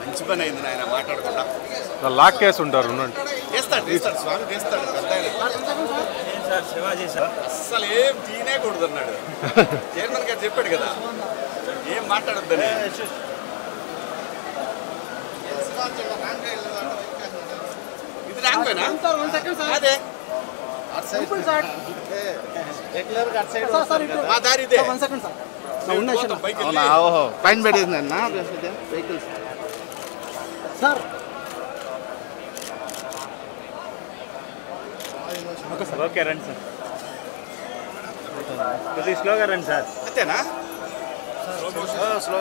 మంచి పని అయింది నాయన మాట్లాడకుండా లాక్ కేసు ఉంటారు చేస్తాడు స్వామి చేస్తాడు శివాజీ సార్ అస్సలు ఏం తీనే కూడదు అన్నాడు చైర్మన్ గారు చెప్పాడు కదా ఏం మాట్లాడొద్దని ఇది రాకపోయినా అదే మా దారి ఇదే పైన పెట్టేసిందన్న వెహికల్స్ సార్ ఓకే రండి సార్ కొద్దిగా స్లోగా రండి సార్ అంతేనా స్లో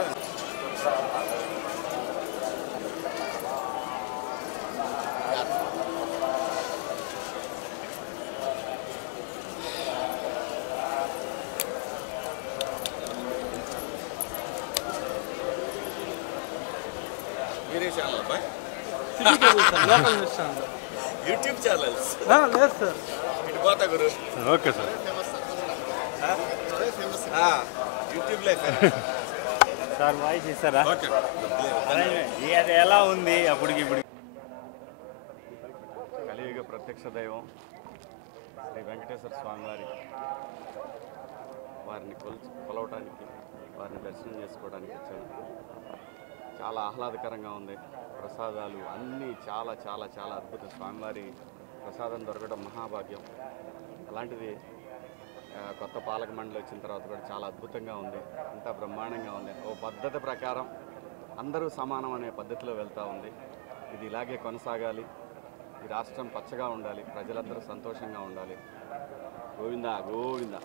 మీరే ఛానల్ అబ్బాయి యూట్యూబ్ ఛానల్స్ లేదు సార్ ఇటు పోతా గురు okay sir YouTube life sir voice ఇస్తారా అది ఎలా ఉంది అప్పటికి ఇప్పుడు కలియుగ ప్రత్యక్ష దైవం శ్రీ వెంకటేశ్వర స్వామి వారిని కొలవటానికి వారిని దర్శనం చేసుకోవడానికి వచ్చాను. చాలా ఆహ్లాదకరంగా ఉంది. ప్రసాదాలు అన్నీ చాలా చాలా చాలా అద్భుతం. స్వామివారి ప్రసాదం దొరకడం మహాభాగ్యం. అలాంటిది కొత్త పాలక మండలి వచ్చిన తర్వాత కూడా చాలా అద్భుతంగా ఉంది. అంతా బ్రహ్మాండంగా ఉంది. ఓ పద్ధతి ప్రకారం అందరూ సమానం అనే పద్ధతిలో వెళ్తూ ఉంది. ఇది ఇలాగే కొనసాగాలి. ఈ రాష్ట్రం పచ్చగా ఉండాలి. ప్రజలందరూ సంతోషంగా ఉండాలి. గోవిందా గోవిందా.